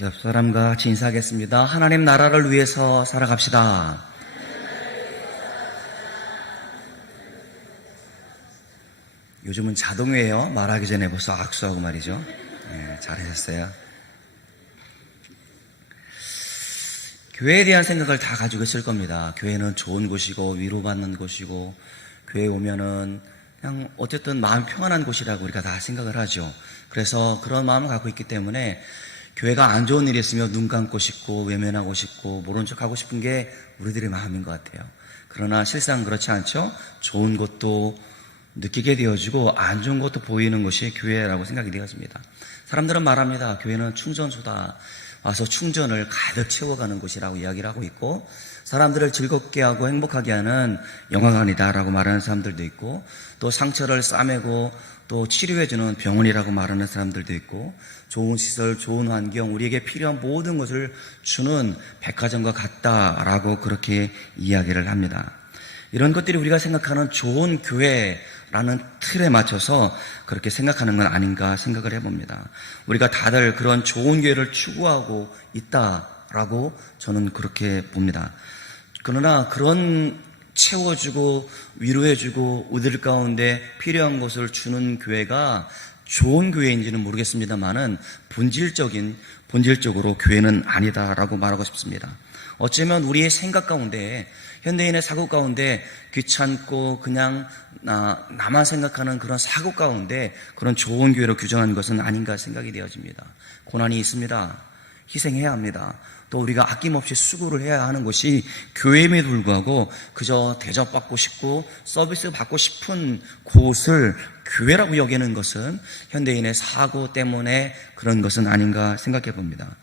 옆 사람과 같이 인사하겠습니다. 하나님 나라를 위해서 살아갑시다. 요즘은 자동이에요. 말하기 전에 벌써 악수하고 말이죠. 네, 잘하셨어요. 교회에 대한 생각을 다 가지고 있을 겁니다. 교회는 좋은 곳이고 위로받는 곳이고 교회에 오면은 그냥 어쨌든 마음 평안한 곳이라고 우리가 다 생각을 하죠. 그래서 그런 마음을 갖고 있기 때문에 교회가 안 좋은 일이 있으면 눈 감고 싶고 외면하고 싶고 모른 척하고 싶은 게 우리들의 마음인 것 같아요. 그러나 실상 그렇지 않죠. 좋은 것도 느끼게 되어지고 안 좋은 것도 보이는 것이 교회라고 생각이 되었습니다. 사람들은 말합니다. 교회는 충전소다. 와서 충전을 가득 채워가는 곳이라고 이야기를 하고 있고, 사람들을 즐겁게 하고 행복하게 하는 영화관이다라고 말하는 사람들도 있고, 또 상처를 싸매고 또 치료해주는 병원이라고 말하는 사람들도 있고, 좋은 시설, 좋은 환경, 우리에게 필요한 모든 것을 주는 백화점과 같다라고 그렇게 이야기를 합니다. 이런 것들이 우리가 생각하는 좋은 교회라는 틀에 맞춰서 그렇게 생각하는 건 아닌가 생각을 해봅니다. 우리가 다들 그런 좋은 교회를 추구하고 있다라고 저는 그렇게 봅니다. 그러나 그런 채워주고 위로해주고 우리들 가운데 필요한 것을 주는 교회가 좋은 교회인지는 모르겠습니다만은 본질적으로 교회는 아니다라고 말하고 싶습니다. 어쩌면 우리의 생각 가운데, 현대인의 사고 가운데 귀찮고 그냥 나만 생각하는 그런 사고 가운데 그런 좋은 교회로 규정한 것은 아닌가 생각이 되어집니다. 고난이 있습니다. 희생해야 합니다. 또 우리가 아낌없이 수고를 해야 하는 것이 교회임에도 불구하고 그저 대접받고 싶고 서비스 받고 싶은 곳을 교회라고 여기는 것은 현대인의 사고 때문에 그런 것은 아닌가 생각해 봅니다.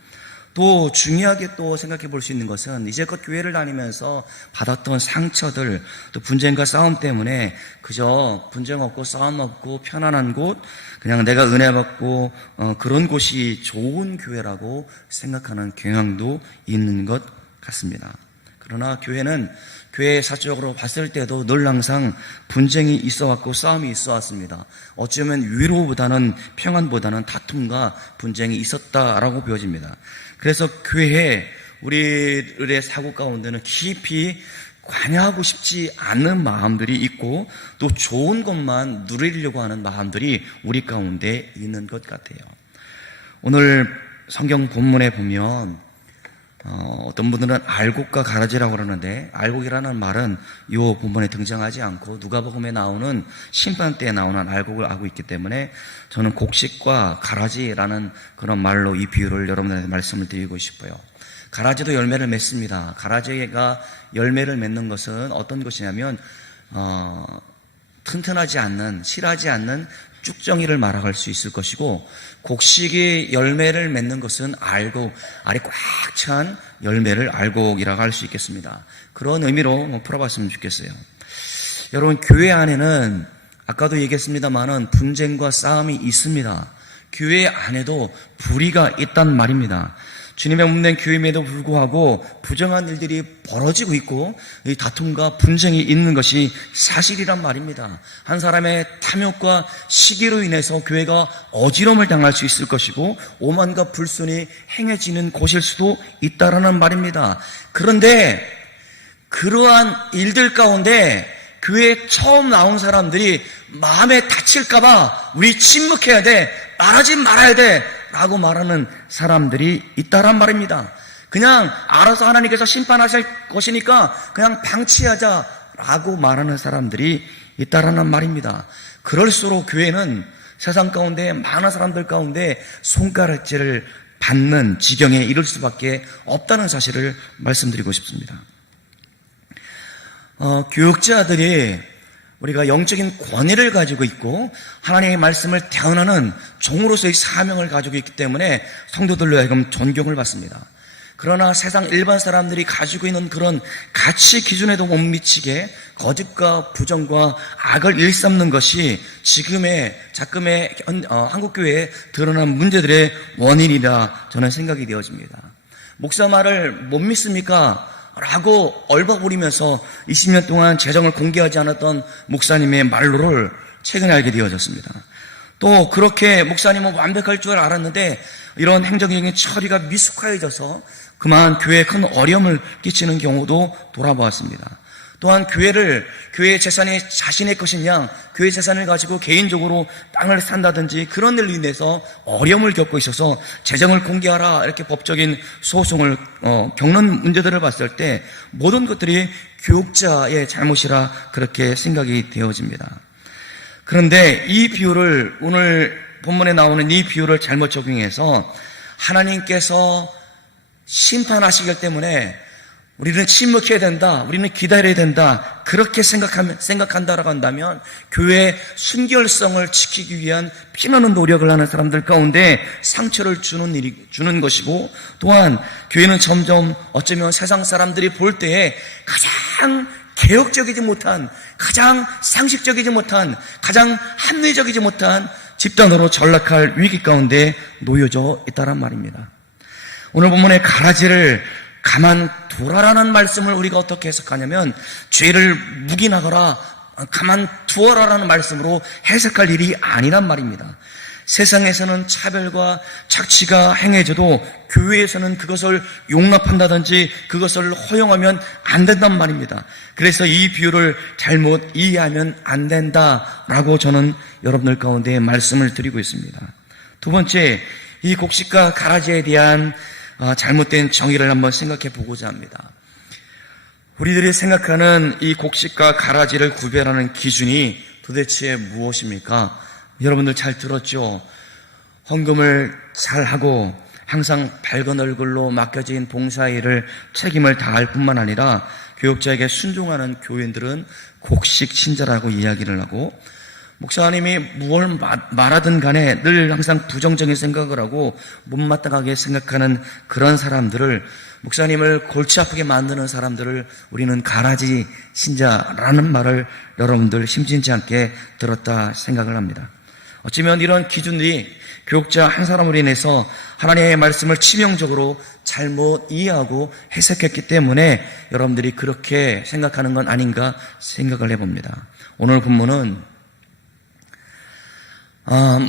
또 중요하게 또 생각해 볼 수 있는 것은 이제껏 교회를 다니면서 받았던 상처들, 또 분쟁과 싸움 때문에 그저 분쟁 없고 싸움 없고 편안한 곳, 그냥 내가 은혜 받고 그런 곳이 좋은 교회라고 생각하는 경향도 있는 것 같습니다. 그러나 교회는 교회 사적으로 봤을 때도 늘 항상 분쟁이 있어왔고 싸움이 있어왔습니다. 어쩌면 위로보다는 평안보다는 다툼과 분쟁이 있었다라고 보여집니다. 그래서 교회에 우리들의 사고 가운데는 깊이 관여하고 싶지 않은 마음들이 있고 또 좋은 것만 누리려고 하는 마음들이 우리 가운데 있는 것 같아요. 오늘 성경 본문에 보면 어떤 분들은 알곡과 가라지라고 그러는데, 알곡이라는 말은 이 본문에 등장하지 않고 누가복음에 나오는 심판 때에 나오는 알곡을 알고 있기 때문에 저는 곡식과 가라지라는 그런 말로 이 비유를 여러분들한테 말씀을 드리고 싶어요. 가라지도 열매를 맺습니다. 가라지가 열매를 맺는 것은 어떤 것이냐면 튼튼하지 않는, 실하지 않는 쭉정이를 말할 수 있을 것이고, 곡식이 열매를 맺는 것은 알곡, 알이 꽉 찬 열매를 알곡이라고 할 수 있겠습니다. 그런 의미로 풀어봤으면 좋겠어요. 여러분, 교회 안에는 아까도 얘기했습니다만은 분쟁과 싸움이 있습니다. 교회 안에도 불의가 있단 말입니다. 주님의 몸된 교회임에도 불구하고 부정한 일들이 벌어지고 있고 이 다툼과 분쟁이 있는 것이 사실이란 말입니다. 한 사람의 탐욕과 시기로 인해서 교회가 어지러움을 당할 수 있을 것이고 오만과 불순이 행해지는 곳일 수도 있다라는 말입니다. 그런데 그러한 일들 가운데 교회에 처음 나온 사람들이 마음에 다칠까봐 우리 침묵해야 돼, 말하지 말아야 돼 라고 말하는 사람들이 있다란 말입니다. 그냥 알아서 하나님께서 심판하실 것이니까 그냥 방치하자라고 말하는 사람들이 있다라는 말입니다. 그럴수록 교회는 세상 가운데 많은 사람들 가운데 손가락질을 받는 지경에 이를 수밖에 없다는 사실을 말씀드리고 싶습니다. 교육자들이 우리가 영적인 권위를 가지고 있고 하나님의 말씀을 대언하는 종으로서의 사명을 가지고 있기 때문에 성도들로 하여금 존경을 받습니다. 그러나 세상 일반 사람들이 가지고 있는 그런 가치 기준에도 못 미치게 거짓과 부정과 악을 일삼는 것이 지금의 한국교회에 드러난 문제들의 원인이라 저는 생각이 되어집니다. 목사 말을 못 믿습니까? 라고 얼버무리면서 20년 동안 재정을 공개하지 않았던 목사님의 말로를 최근에 알게 되어졌습니다. 또 그렇게 목사님은 완벽할 줄 알았는데 이런 행정적인 처리가 미숙해져서 그만 교회에 큰 어려움을 끼치는 경우도 돌아보았습니다. 또한 교회의 재산이 자신의 것이냐, 교회 재산을 가지고 개인적으로 땅을 산다든지 그런 일로 인해서 어려움을 겪고 있어서 재정을 공개하라 이렇게 법적인 소송을 겪는 문제들을 봤을 때 모든 것들이 교육자의 잘못이라 그렇게 생각이 되어집니다. 그런데 이 비유를, 오늘 본문에 나오는 이 비유를 잘못 적용해서 하나님께서 심판하시기 때문에 우리는 침묵해야 된다, 우리는 기다려야 된다, 그렇게 생각한다라고 한다면 교회의 순결성을 지키기 위한 피나는 노력을 하는 사람들 가운데 상처를 주는 것이고, 또한 교회는 점점 어쩌면 세상 사람들이 볼 때에 가장 개혁적이지 못한, 가장 상식적이지 못한, 가장 합리적이지 못한 집단으로 전락할 위기 가운데 놓여져 있다란 말입니다. 오늘 본문의 가라지를 가만두라라는 말씀을 우리가 어떻게 해석하냐면, 죄를 묵인하거라, 가만두어라라는 말씀으로 해석할 일이 아니란 말입니다. 세상에서는 차별과 착취가 행해져도 교회에서는 그것을 용납한다든지 그것을 허용하면 안 된단 말입니다. 그래서 이 비유를 잘못 이해하면 안 된다라고 저는 여러분들 가운데 말씀을 드리고 있습니다. 두 번째, 이 곡식과 가라지에 대한 잘못된 정의를 한번 생각해 보고자 합니다. 우리들이 생각하는 이 곡식과 가라지를 구별하는 기준이 도대체 무엇입니까? 여러분들 잘 들었죠? 헌금을 잘하고 항상 밝은 얼굴로 맡겨진 봉사일을 책임을 다할 뿐만 아니라 교육자에게 순종하는 교인들은 곡식 신자라고 이야기를 하고, 목사님이 무엇을 말하든 간에 늘 항상 부정적인 생각을 하고 못마땅하게 생각하는 그런 사람들을, 목사님을 골치 아프게 만드는 사람들을 우리는 가라지 신자라는 말을 여러분들 심심치 않게 들었다 생각을 합니다. 어쩌면 이런 기준들이 교육자 한 사람으로 인해서 하나님의 말씀을 치명적으로 잘못 이해하고 해석했기 때문에 여러분들이 그렇게 생각하는 건 아닌가 생각을 해봅니다. 오늘 본문은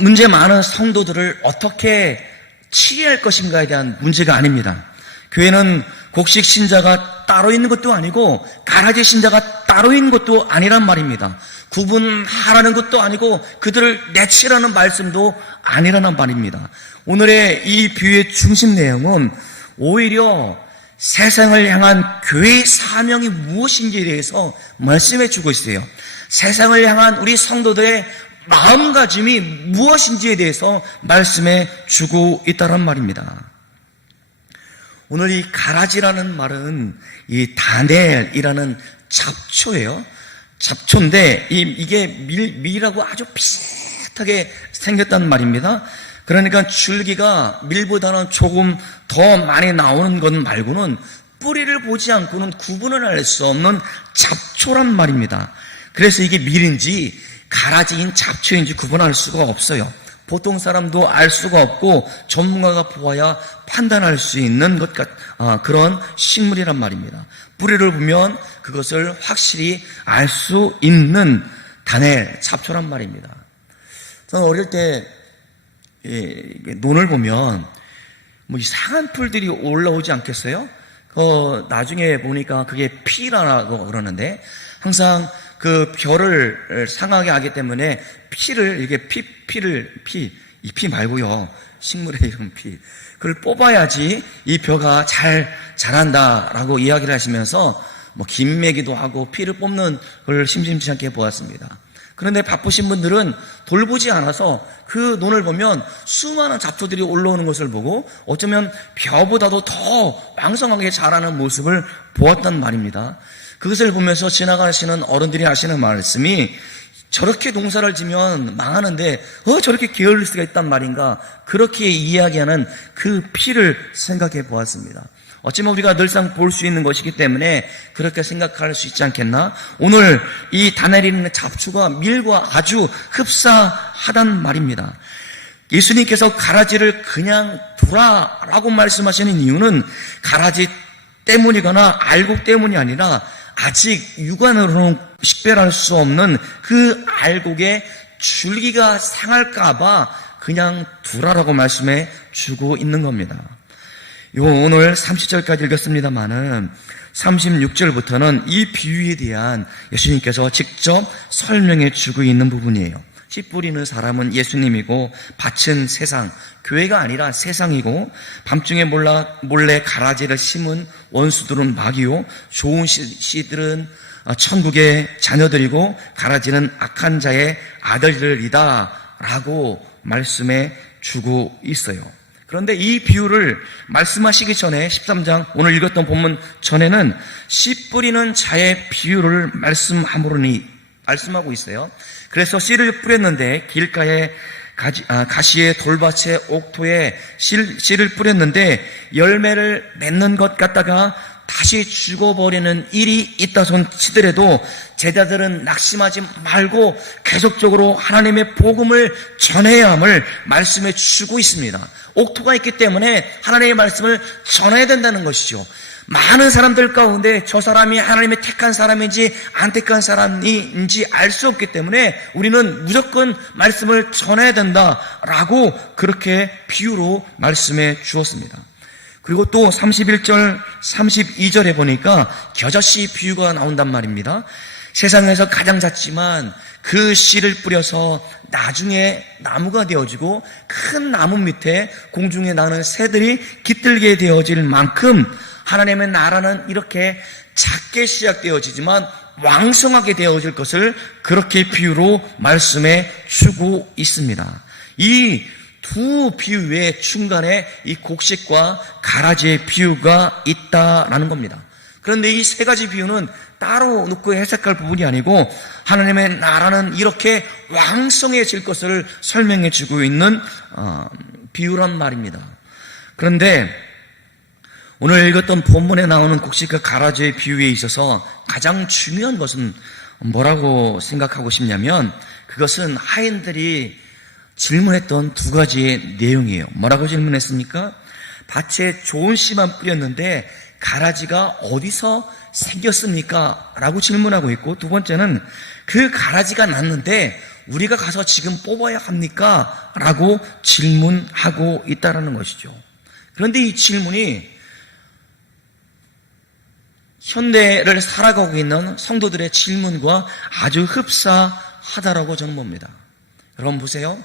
문제 많은 성도들을 어떻게 치리할 것인가에 대한 문제가 아닙니다. 교회는 곡식 신자가 따로 있는 것도 아니고 가라지 신자가 따로 있는 것도 아니란 말입니다. 구분하라는 것도 아니고 그들을 내치라는 말씀도 아니라는 말입니다. 오늘의 이 비유의 중심 내용은 오히려 세상을 향한 교회의 사명이 무엇인지에 대해서 말씀해 주고 있어요. 세상을 향한 우리 성도들의 마음가짐이 무엇인지에 대해서 말씀해 주고 있다는 말입니다. 오늘 이 가라지라는 말은 이 다넬이라는 잡초예요. 잡초인데 이게 밀하고 아주 비슷하게 생겼단 말입니다. 그러니까 줄기가 밀보다는 조금 더 많이 나오는 것 말고는 뿌리를 보지 않고는 구분을 할 수 없는 잡초란 말입니다. 그래서 이게 밀인지 가라지인 잡초인지 구분할 수가 없어요. 보통 사람도 알 수가 없고 전문가가 보아야 판단할 수 있는 그런 식물이란 말입니다. 뿌리를 보면 그것을 확실히 알 수 있는 다넬, 잡초란 말입니다. 저는 어릴 때 논을 보면 뭐 이상한 풀들이 올라오지 않겠어요? 나중에 보니까 그게 피라고 그러는데, 항상 그 벼를 상하게 하기 때문에 피를, 이게 이 피 말고요, 식물의 이름 피, 그걸 뽑아야지 이 벼가 잘 자란다라고 이야기를 하시면서 뭐 김매기도 하고 피를 뽑는 걸 심심치 않게 보았습니다. 그런데 바쁘신 분들은 돌보지 않아서 그 논을 보면 수많은 잡초들이 올라오는 것을 보고 어쩌면 벼보다도 더 왕성하게 자라는 모습을 보았단 말입니다. 그것을 보면서 지나가시는 어른들이 하시는 말씀이, 저렇게 농사를 지면 망하는데 저렇게 게을릴 수가 있단 말인가, 그렇게 이야기하는 그 피를 생각해 보았습니다. 어쩌면 우리가 늘상 볼 수 있는 것이기 때문에 그렇게 생각할 수 있지 않겠나? 오늘 이 다넬이라는 잡초가 밀과 아주 흡사하단 말입니다. 예수님께서 가라지를 그냥 두라라고 말씀하시는 이유는 가라지 때문이거나 알곡 때문이 아니라 아직 육안으로는 식별할 수 없는 그 알곡의 줄기가 상할까봐 그냥 두라라고 말씀해 주고 있는 겁니다. 오늘 30절까지 읽었습니다마는 36절부터는 이 비유에 대한 예수님께서 직접 설명해 주고 있는 부분이에요. 씨 뿌리는 사람은 예수님이고 밭은 세상, 교회가 아니라 세상이고 밤중에 몰래 가라지를 심은 원수들은 마귀요 좋은 씨들은 천국의 자녀들이고 가라지는 악한 자의 아들들이다 라고 말씀해 주고 있어요. 그런데 이 비유를 말씀하시기 전에 13장 오늘 읽었던 본문 전에는 씨 뿌리는 자의 비유를 말씀하고 있어요. 그래서 씨를 뿌렸는데 길가에 가시에 돌밭에 옥토에 씨를 뿌렸는데 열매를 맺는 것 같다가 다시 죽어버리는 일이 있다 손 치더라도 제자들은 낙심하지 말고 계속적으로 하나님의 복음을 전해야 함을 말씀해 주고 있습니다. 옥토가 있기 때문에 하나님의 말씀을 전해야 된다는 것이죠. 많은 사람들 가운데 저 사람이 하나님의 택한 사람인지 안 택한 사람인지 알 수 없기 때문에 우리는 무조건 말씀을 전해야 된다라고 그렇게 비유로 말씀해 주었습니다. 그리고 또 31절, 32절에 보니까 겨자씨 비유가 나온단 말입니다. 세상에서 가장 작지만 그 씨를 뿌려서 나중에 나무가 되어지고 큰 나무 밑에 공중에 나는 새들이 깃들게 되어질 만큼 하나님의 나라는 이렇게 작게 시작되어지지만 왕성하게 되어질 것을 그렇게 비유로 말씀해 주고 있습니다. 이 두 비유의 중간에 이 곡식과 가라지의 비유가 있다라는 겁니다. 그런데 이 세 가지 비유는 따로 놓고 해석할 부분이 아니고 하나님의 나라는 이렇게 왕성해질 것을 설명해 주고 있는 비유란 말입니다. 그런데 오늘 읽었던 본문에 나오는 곡식과 가라지의 비유에 있어서 가장 중요한 것은 뭐라고 생각하고 싶냐면 그것은 하인들이 질문했던 두 가지의 내용이에요. 뭐라고 질문했습니까? 밭에 좋은 씨만 뿌렸는데 가라지가 어디서 생겼습니까? 라고 질문하고 있고 두 번째는 그 가라지가 났는데 우리가 가서 지금 뽑아야 합니까? 라고 질문하고 있다는 것이죠. 그런데 이 질문이 현대를 살아가고 있는 성도들의 질문과 아주 흡사하다라고 저는 봅니다. 여러분 보세요.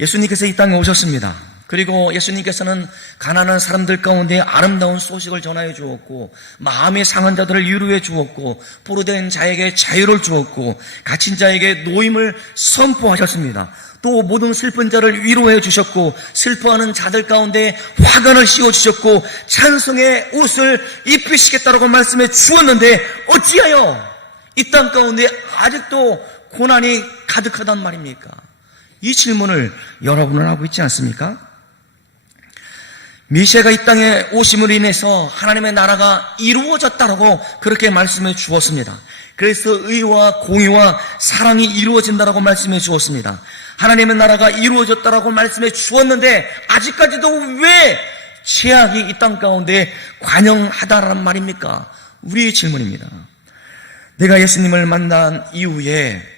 예수님께서 이 땅에 오셨습니다. 그리고 예수님께서는 가난한 사람들 가운데 아름다운 소식을 전하여 주었고 마음이 상한 자들을 위로해 주었고 포로된 자에게 자유를 주었고 갇힌 자에게 노임을 선포하셨습니다. 또 모든 슬픈 자를 위로해 주셨고 슬퍼하는 자들 가운데 화관을 씌워주셨고 찬송의 옷을 입히시겠다라고 말씀해 주었는데 어찌하여 이 땅 가운데 아직도 고난이 가득하단 말입니까? 이 질문을 여러분은 하고 있지 않습니까? 미세가 이 땅에 오심으로 인해서 하나님의 나라가 이루어졌다라고 그렇게 말씀해 주었습니다. 그래서 의와 공의와 사랑이 이루어진다라고 말씀해 주었습니다. 하나님의 나라가 이루어졌다라고 말씀해 주었는데 아직까지도 왜 죄악이 이 땅 가운데 관영하다라는 말입니까? 우리의 질문입니다. 내가 예수님을 만난 이후에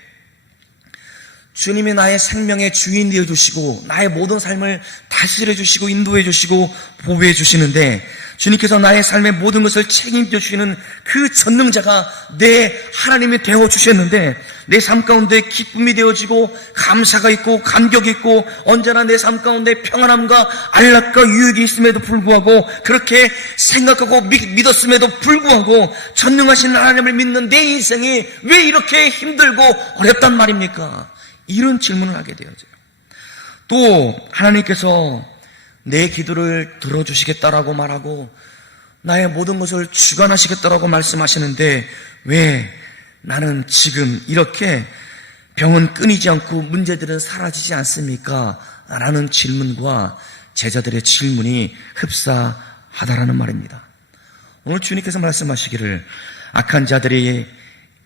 주님이 나의 생명의 주인 되어 주시고 나의 모든 삶을 다스려 주시고 인도해 주시고 보호해 주시는데 주님께서 나의 삶의 모든 것을 책임져 주시는 그 전능자가 내 하나님이 되어 주셨는데 내 삶 가운데 기쁨이 되어지고 감사가 있고 감격이 있고 언제나 내 삶 가운데 평안함과 안락과 유익이 있음에도 불구하고 그렇게 생각하고 믿었음에도 불구하고 전능하신 하나님을 믿는 내 인생이 왜 이렇게 힘들고 어렵단 말입니까? 이런 질문을 하게 되어져요. 또 하나님께서 내 기도를 들어주시겠다라고 말하고 나의 모든 것을 주관하시겠다라고 말씀하시는데 왜 나는 지금 이렇게 병은 끊이지 않고 문제들은 사라지지 않습니까? 라는 질문과 제자들의 질문이 흡사하다라는 말입니다. 오늘 주님께서 말씀하시기를 악한 자들이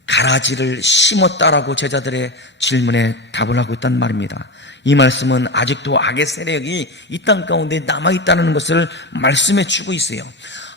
가라지를 심었다라고 제자들의 질문에 답을 하고 있단 말입니다. 이 말씀은 아직도 악의 세력이 이 땅 가운데 남아있다는 것을 말씀해 주고 있어요.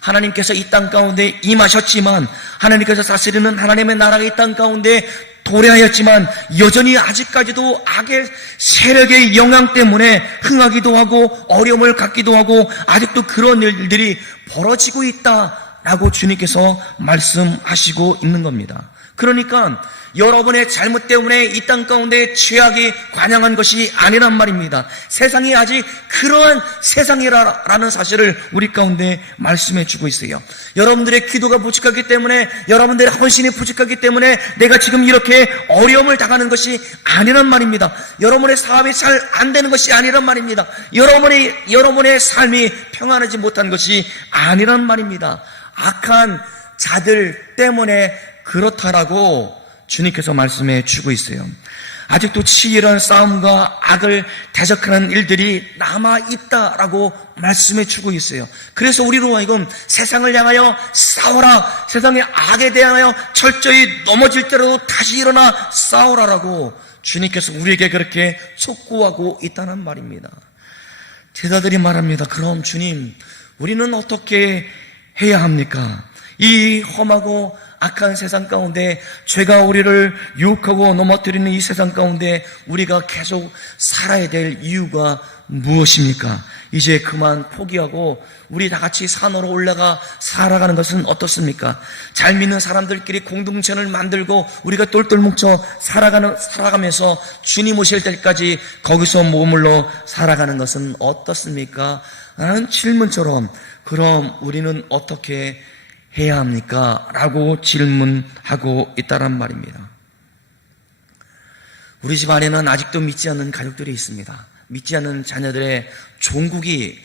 하나님께서 이 땅 가운데 임하셨지만 하나님께서 다스리는 하나님의 나라가 이 땅 가운데 도래하였지만 여전히 아직까지도 악의 세력의 영향 때문에 흥하기도 하고 어려움을 갖기도 하고 아직도 그런 일들이 벌어지고 있다라고 주님께서 말씀하시고 있는 겁니다. 그러니까 여러분의 잘못 때문에 이 땅 가운데 죄악이 관영한 것이 아니란 말입니다. 세상이 아직 그러한 세상이라는 사실을 우리 가운데 말씀해 주고 있어요. 여러분들의 기도가 부족하기 때문에, 여러분들의 헌신이 부족하기 때문에 내가 지금 이렇게 어려움을 당하는 것이 아니란 말입니다. 여러분의 사업이 잘 안 되는 것이 아니란 말입니다. 여러분의 삶이 평안하지 못한 것이 아니란 말입니다. 악한 자들 때문에 그렇다라고 주님께서 말씀해 주고 있어요. 아직도 치열한 싸움과 악을 대적하는 일들이 남아있다라고 말씀해 주고 있어요. 그래서 우리로 하여금 세상을 향하여 싸워라, 세상의 악에 대하여 철저히 넘어질 때라도 다시 일어나 싸우라라고 주님께서 우리에게 그렇게 촉구하고 있다는 말입니다. 제자들이 말합니다. 그럼 주님, 우리는 어떻게 해야 합니까? 이 험하고 악한 세상 가운데, 죄가 우리를 유혹하고 넘어뜨리는 이 세상 가운데 우리가 계속 살아야 될 이유가 무엇입니까? 이제 그만 포기하고 우리 다 같이 산으로 올라가 살아가는 것은 어떻습니까? 잘 믿는 사람들끼리 공동체를 만들고 우리가 똘똘 뭉쳐 살아가면서 주님 오실 때까지 거기서 머물러 살아가는 것은 어떻습니까? 라는 질문처럼, 그럼 우리는 어떻게 해야 합니까? 라고 질문하고 있다란 말입니다. 우리 집 안에는 아직도 믿지 않는 가족들이 있습니다. 믿지 않는 자녀들의 종국이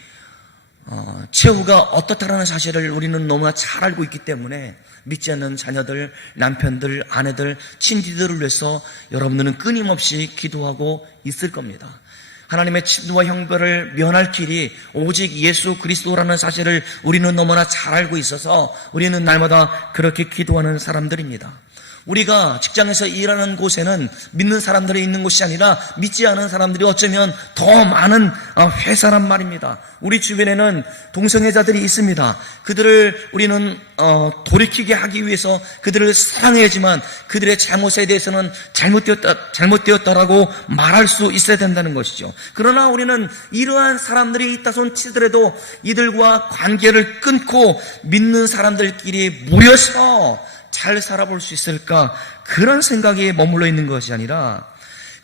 최후가 어떻다라는 사실을 우리는 너무나 잘 알고 있기 때문에 믿지 않는 자녀들, 남편들, 아내들, 친지들을 위해서 여러분들은 끊임없이 기도하고 있을 겁니다. 하나님의 친부와 형벌을 면할 길이 오직 예수 그리스도라는 사실을 우리는 너무나 잘 알고 있어서 우리는 날마다 그렇게 기도하는 사람들입니다. 우리가 직장에서 일하는 곳에는 믿는 사람들이 있는 곳이 아니라 믿지 않은 사람들이 어쩌면 더 많은 회사란 말입니다. 우리 주변에는 동성애자들이 있습니다. 그들을 우리는 돌이키게 하기 위해서 그들을 사랑해야지만 그들의 잘못에 대해서는 잘못되었다라고 말할 수 있어야 된다는 것이죠. 그러나 우리는 이러한 사람들이 있다 손 치더라도 이들과 관계를 끊고 믿는 사람들끼리 모여서 잘 살아볼 수 있을까? 그런 생각에 머물러 있는 것이 아니라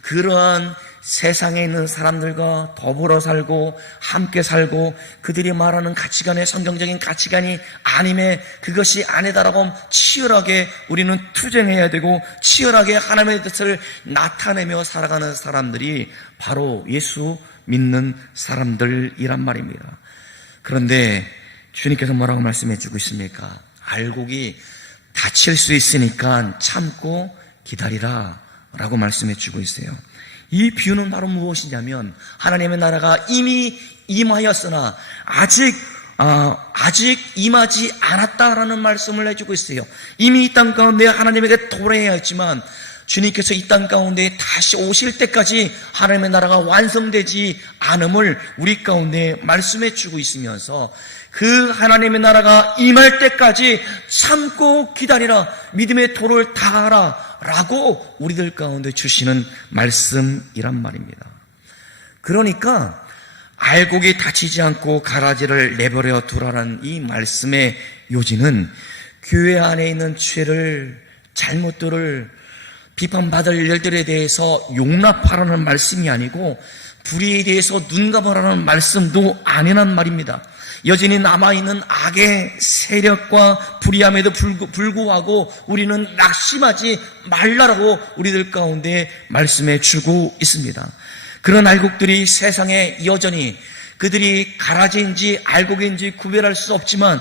그러한 세상에 있는 사람들과 더불어 살고 함께 살고 그들이 말하는 가치관의 성경적인 가치관이 아님에 그것이 아니다라고 치열하게 우리는 투쟁해야 되고 치열하게 하나님의 뜻을 나타내며 살아가는 사람들이 바로 예수 믿는 사람들이란 말입니다. 그런데 주님께서 뭐라고 말씀해 주고 있습니까? 알곡이 다칠 수 있으니까 참고 기다리라 라고 말씀해 주고 있어요. 이 비유는 바로 무엇이냐면 하나님의 나라가 이미 임하였으나 아직 임하지 않았다라는 말씀을 해주고 있어요. 이미 이 땅 가운데 하나님에게 도래하였지만 주님께서 이 땅 가운데 다시 오실 때까지 하나님의 나라가 완성되지 않음을 우리 가운데 말씀해 주고 있으면서 그 하나님의 나라가 임할 때까지 참고 기다리라, 믿음의 도를 다하라 라고 우리들 가운데 주시는 말씀이란 말입니다. 그러니까 알곡이 다치지 않고 가라지를 내버려 두라는 이 말씀의 요지는 교회 안에 있는 죄를, 잘못들을 비판받을 일들에 대해서 용납하라는 말씀이 아니고 불의에 대해서 눈감으라는 말씀도 아니란 말입니다. 여전히 남아있는 악의 세력과 불의함에도 불구하고 우리는 낙심하지 말라라고 우리들 가운데 말씀해 주고 있습니다. 그런 알곡들이 세상에 여전히 그들이 가라지인지 알곡인지 구별할 수 없지만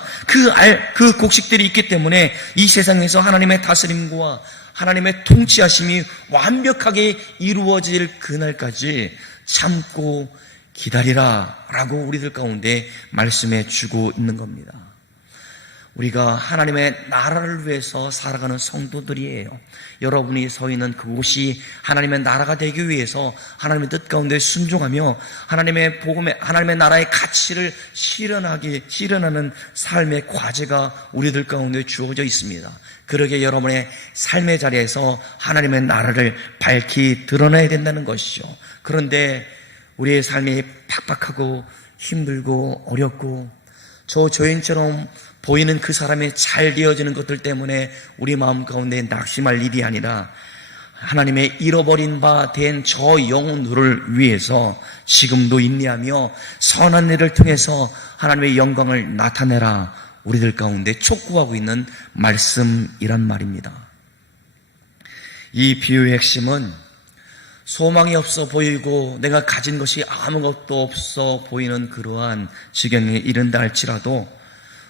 그 곡식들이 있기 때문에 이 세상에서 하나님의 다스림과 하나님의 통치하심이 완벽하게 이루어질 그날까지 참고 기다리라 라고 우리들 가운데 말씀해 주고 있는 겁니다. 우리가 하나님의 나라를 위해서 살아가는 성도들이에요. 여러분이 서 있는 그곳이 하나님의 나라가 되기 위해서 하나님의 뜻 가운데 순종하며 하나님의 복음의, 하나님의 나라의 가치를 실현하는 삶의 과제가 우리들 가운데 주어져 있습니다. 그러게 여러분의 삶의 자리에서 하나님의 나라를 밝히 드러내야 된다는 것이죠. 그런데 우리의 삶이 팍팍하고 힘들고 어렵고 저 죄인처럼 보이는 그 사람이 잘 되어지는 것들 때문에 우리 마음 가운데 낙심할 일이 아니라 하나님의 잃어버린 바 된 저 영혼들을 위해서 지금도 인내하며 선한 일을 통해서 하나님의 영광을 나타내라, 우리들 가운데 촉구하고 있는 말씀이란 말입니다. 이 비유의 핵심은 소망이 없어 보이고 내가 가진 것이 아무것도 없어 보이는 그러한 지경에 이른다 할지라도,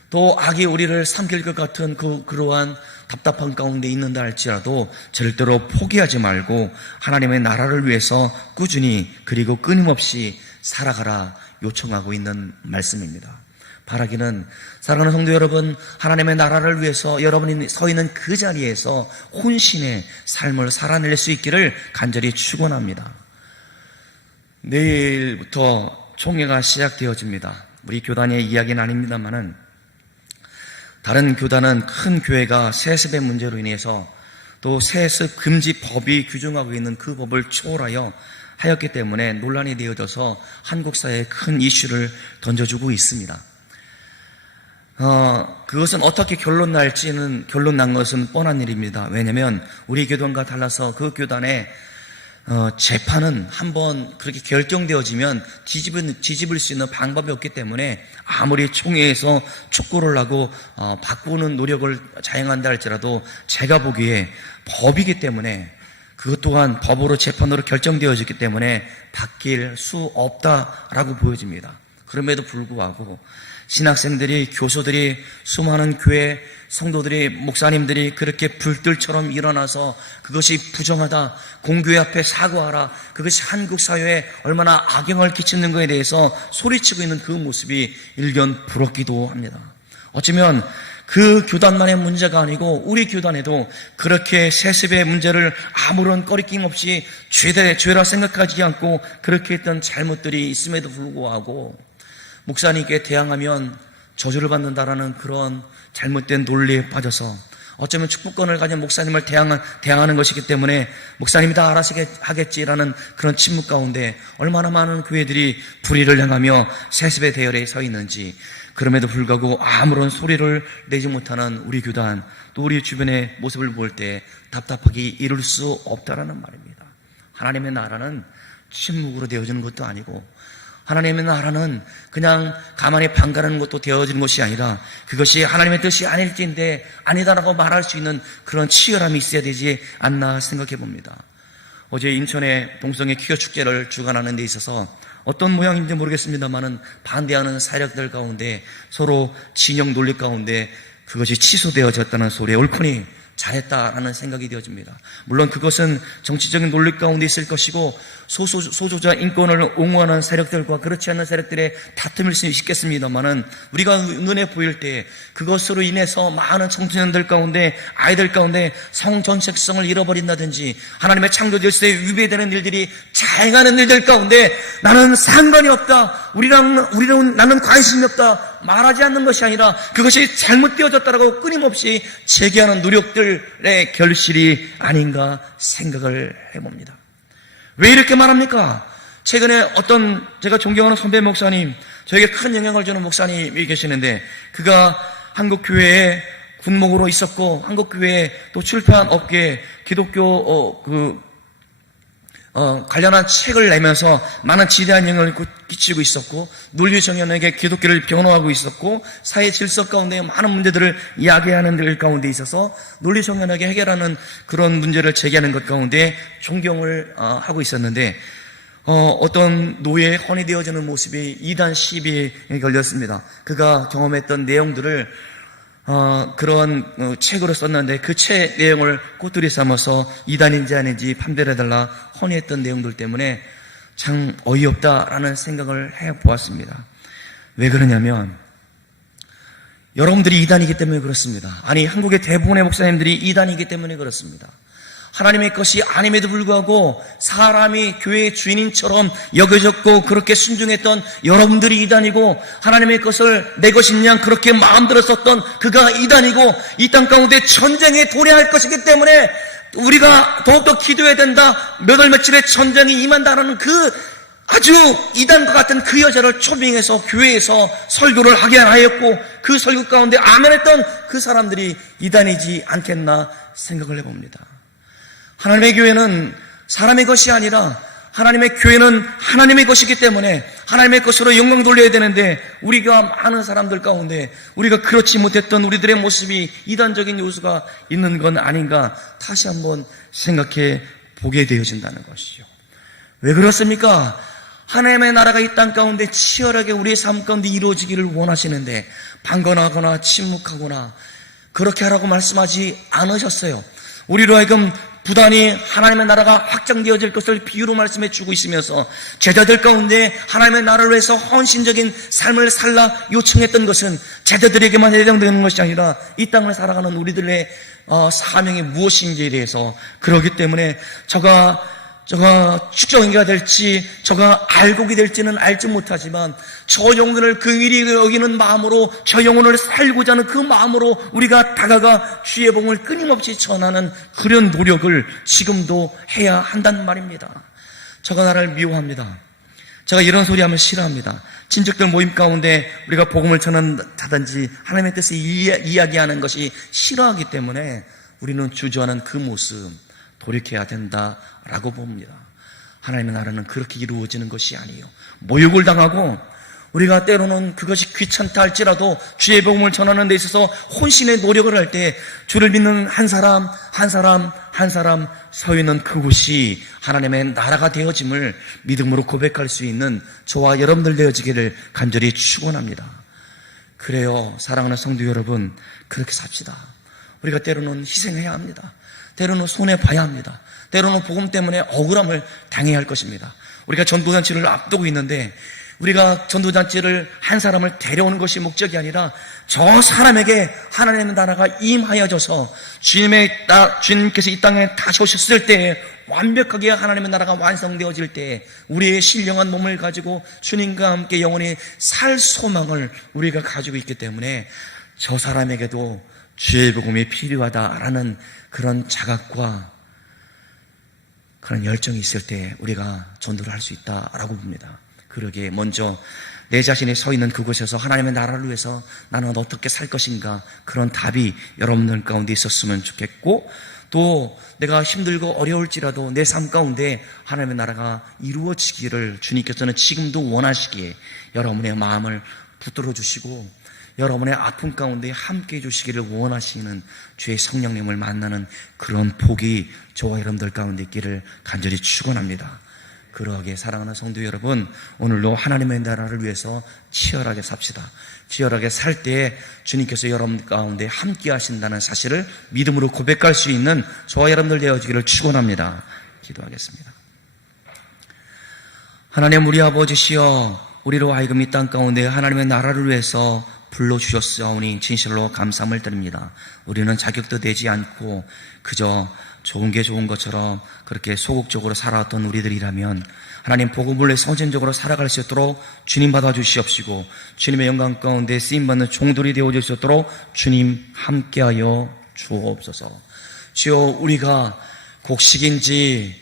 또 악이 우리를 삼킬 것 같은 그러한 답답한 가운데 있는다 할지라도 절대로 포기하지 말고 하나님의 나라를 위해서 꾸준히 그리고 끊임없이 살아가라 요청하고 있는 말씀입니다. 바라기는 사랑하는 성도 여러분, 하나님의 나라를 위해서 여러분이 서 있는 그 자리에서 혼신의 삶을 살아낼 수 있기를 간절히 축원합니다. 내일부터 총회가 시작되어집니다. 우리 교단의 이야기는 아닙니다만은 다른 교단은 큰 교회가 세습의 문제로 인해서 또 세습 금지 법이 규정하고 있는 그 법을 초월하여 하였기 때문에 논란이 되어져서 한국 사회에 큰 이슈를 던져주고 있습니다. 그것은 어떻게 결론 난 것은 뻔한 일입니다. 왜냐하면 우리 교단과 달라서 그 교단의 재판은 한번 그렇게 결정되어지면 뒤집을 수 있는 방법이 없기 때문에 아무리 총회에서 촉구를 하고 바꾸는 노력을 자행한다 할지라도 제가 보기에 법이기 때문에 그것 또한 법으로 재판으로 결정되어졌기 때문에 바뀔 수 없다라고 보여집니다. 그럼에도 불구하고 신학생들이, 교수들이, 수많은 교회 성도들이, 목사님들이 그렇게 불들처럼 일어나서 그것이 부정하다, 공교회 앞에 사과하라, 그것이 한국 사회에 얼마나 악영향을 끼치는 것에 대해서 소리치고 있는 그 모습이 일견 부럽기도 합니다. 어쩌면 그 교단만의 문제가 아니고 우리 교단에도 그렇게 세습의 문제를 아무런 꺼리낌 없이 죄라 생각하지 않고 그렇게 했던 잘못들이 있음에도 불구하고 목사님께 대항하면 저주를 받는다라는 그런 잘못된 논리에 빠져서 어쩌면 축복권을 가진 목사님을 대항하는 것이기 때문에 목사님이 다 알아서 하겠지라는 그런 침묵 가운데 얼마나 많은 교회들이 불의를 행하며 세습의 대열에 서 있는지, 그럼에도 불구하고 아무런 소리를 내지 못하는 우리 교단, 또 우리 주변의 모습을 볼 때 답답하게 이룰 수 없다라는 말입니다. 하나님의 나라는 침묵으로 되어지는 것도 아니고 하나님의 나라는 그냥 가만히 방관하는 것도 되어지는 것이 아니라 그것이 하나님의 뜻이 아닐지인데 아니다라고 말할 수 있는 그런 치열함이 있어야 되지 않나 생각해 봅니다. 어제 인천의 동성애 퀴어 축제를 주관하는 데 있어서 어떤 모양인지 모르겠습니다만은 반대하는 세력들 가운데 서로 진영 논리 가운데 그것이 취소되어졌다는 소리에 옳거니 잘했다라는 생각이 되어집니다. 물론 그것은 정치적인 논리 가운데 있을 것이고 소수자 인권을 옹호하는 세력들과 그렇지 않은 세력들의 다툼일 수 있겠습니다만은 우리가 눈에 보일 때 그것으로 인해서 많은 청소년들 가운데, 아이들 가운데 성전색성을 잃어버린다든지 하나님의 창조 질서에 위배되는 일들이 자행하는 일들 가운데 나는 상관이 없다, 우리랑 나는 관심이 없다 말하지 않는 것이 아니라 그것이 잘못되어졌다라고 끊임없이 제기하는 노력들의 결실이 아닌가 생각을 해봅니다. 왜 이렇게 말합니까? 최근에 어떤 제가 존경하는 선배 목사님, 저에게 큰 영향을 주는 목사님이 계시는데 그가 한국교회에 군목으로 있었고 한국교회에 또 출판 업계에 기독교 관련한 책을 내면서 많은 지대한 영향을 끼치고 있었고 논리정연에게 기독교를 변호하고 있었고 사회 질서 가운데 많은 문제들을 이야기하는 들 가운데 있어서 논리정연하게 해결하는 그런 문제를 제기하는 것 가운데 존경을 하고 있었는데 어떤 노예에 헌이되어지는 모습이 이단 시비에 걸렸습니다. 그가 경험했던 내용들을 그런 책으로 썼는데 그 책 내용을 꼬투리 삼아서 이단인지 아닌지 판별해달라 헌의했던 내용들 때문에 참 어이없다라는 생각을 해보았습니다. 왜 그러냐면 여러분들이 이단이기 때문에 그렇습니다. 아니, 한국의 대부분의 목사님들이 이단이기 때문에 그렇습니다. 하나님의 것이 아님에도 불구하고 사람이 교회의 주인인처럼 여겨졌고 그렇게 순종했던 여러분들이 이단이고, 하나님의 것을 내 것인 양 그렇게 마음대로 썼던 그가 이단이고, 이 땅 가운데 전쟁에 도래할 것이기 때문에 우리가 더욱더 기도해야 된다. 몇 월 며칠에 전쟁이 임한다라는 그 아주 이단과 같은 그 여자를 초빙해서 교회에서 설교를 하게 하였고, 그 설교 가운데 아멘했던 그 사람들이 이단이지 않겠나 생각을 해봅니다. 하나님의 교회는 사람의 것이 아니라 하나님의 교회는 하나님의 것이기 때문에 하나님의 것으로 영광 돌려야 되는데, 우리가 많은 사람들 가운데 우리가 그렇지 못했던 우리들의 모습이 이단적인 요소가 있는 건 아닌가 다시 한번 생각해 보게 되어진다는 것이죠. 왜 그렇습니까? 하나님의 나라가 이 땅 가운데 치열하게 우리의 삶 가운데 이루어지기를 원하시는데 방관하거나 침묵하거나 그렇게 하라고 말씀하지 않으셨어요. 우리로 하여금 부단히 하나님의 나라가 확장되어질 것을 비유로 말씀해 주고 있으면서 제자들 가운데 하나님의 나라를 위해서 헌신적인 삶을 살라 요청했던 것은 제자들에게만 해당되는 것이 아니라 이 땅을 살아가는 우리들의 사명이 무엇인지에 대해서, 그렇기 때문에 저가 축적인가 될지 저가 알곡이 될지는 알지 못하지만 저 영혼을 긍휼히 여기는 마음으로, 저 영혼을 살고자 하는 그 마음으로 우리가 다가가 주의 복음을 끊임없이 전하는 그런 노력을 지금도 해야 한단 말입니다. 저가 나를 미워합니다. 제가 이런 소리 하면 싫어합니다. 친척들 모임 가운데 우리가 복음을 전한다든지 하나님의 뜻을 이야기하는 것이 싫어하기 때문에 우리는 주저하는 그 모습 돌이켜야 된다라고 봅니다. 하나님의 나라는 그렇게 이루어지는 것이 아니에요. 모욕을 당하고 우리가 때로는 그것이 귀찮다 할지라도 주의 복음을 전하는 데 있어서 혼신의 노력을 할 때 주를 믿는 한 사람 서 있는 그곳이 하나님의 나라가 되어짐을 믿음으로 고백할 수 있는 저와 여러분들 되어지기를 간절히 축원합니다. 그래요, 사랑하는 성도 여러분, 그렇게 삽시다. 우리가 때로는 희생해야 합니다. 때로는 손해봐야 합니다. 때로는 복음 때문에 억울함을 당해야 할 것입니다. 우리가 전도잔치를 앞두고 있는데 우리가 전도잔치를 한 사람을 데려오는 것이 목적이 아니라 저 사람에게 하나님의 나라가 임하여져서 주님께서 이 땅에 다시 오셨을 때 완벽하게 하나님의 나라가 완성되어질 때 우리의 신령한 몸을 가지고 주님과 함께 영원히 살 소망을 우리가 가지고 있기 때문에 저 사람에게도 주의 복음이 필요하다라는 그런 자각과 그런 열정이 있을 때 우리가 전도를 할 수 있다라고 봅니다. 그러기에 먼저 내 자신이 서 있는 그곳에서 하나님의 나라를 위해서 나는 어떻게 살 것인가, 그런 답이 여러분들 가운데 있었으면 좋겠고, 또 내가 힘들고 어려울지라도 내 삶 가운데 하나님의 나라가 이루어지기를 주님께서는 지금도 원하시기에 여러분의 마음을 붙들어 주시고 여러분의 아픔 가운데 함께 해주시기를 원하시는 주의 성령님을 만나는 그런 복이 저와 여러분들 가운데 있기를 간절히 축원합니다. 그러하게 사랑하는 성도 여러분, 오늘도 하나님의 나라를 위해서 치열하게 삽시다. 치열하게 살 때에 주님께서 여러분 가운데 함께 하신다는 사실을 믿음으로 고백할 수 있는 저와 여러분들 되어지기를 축원합니다. 기도하겠습니다. 하나님 우리 아버지시여, 우리로 하여금 이 땅 가운데 하나님의 나라를 위해서 불러주셨사오니 진실로 감사함을 드립니다. 우리는 자격도 되지 않고 그저 좋은 게 좋은 것처럼 그렇게 소극적으로 살아왔던 우리들이라면 하나님 복음을 위해 선진적으로 살아갈 수 있도록 주님 받아주시옵시고 주님의 영광 가운데 쓰임받는 종들이 되어줄 수 있도록 주님 함께하여 주옵소서. 주여, 우리가 곡식인지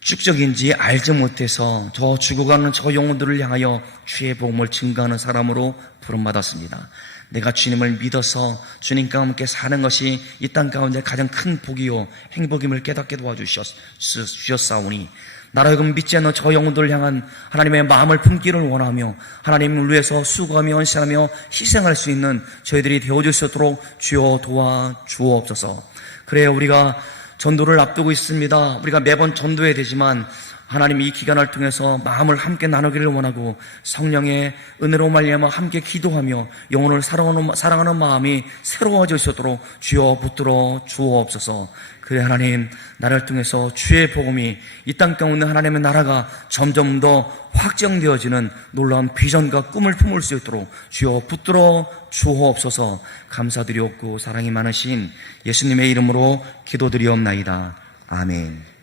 축적인지 알지 못해서 저 죽어가는 저 영혼들을 향하여 주의 복음을 증거하는 사람으로 부름받았습니다. 내가 주님을 믿어서 주님과 함께 사는 것이 이 땅 가운데 가장 큰 복이요 행복임을 깨닫게 도와주셨사오니 나로 하여금 믿지 않는 저 영혼들을 향한 하나님의 마음을 품기를 원하며 하나님을 위해서 수고하며 헌신하며 희생할 수 있는 저희들이 되어줄 수 있도록 주여 도와주옵소서. 그래야 우리가 전도를 앞두고 있습니다. 우리가 매번 전도해야 되지만 하나님 이 기간을 통해서 마음을 함께 나누기를 원하고 성령의 은혜로 말미암아 함께 기도하며 영혼을 사랑하는 마음이 새로워져 있도록 주여 붙들어 주옵소서. 그래 하나님, 나를 통해서 주의 복음이 이 땅 가운데 하나님의 나라가 점점 더 확정되어지는 놀라운 비전과 꿈을 품을 수 있도록 주여 붙들어 주옵소서. 감사드리옵고 사랑이 많으신 예수님의 이름으로 기도드리옵나이다. 아멘.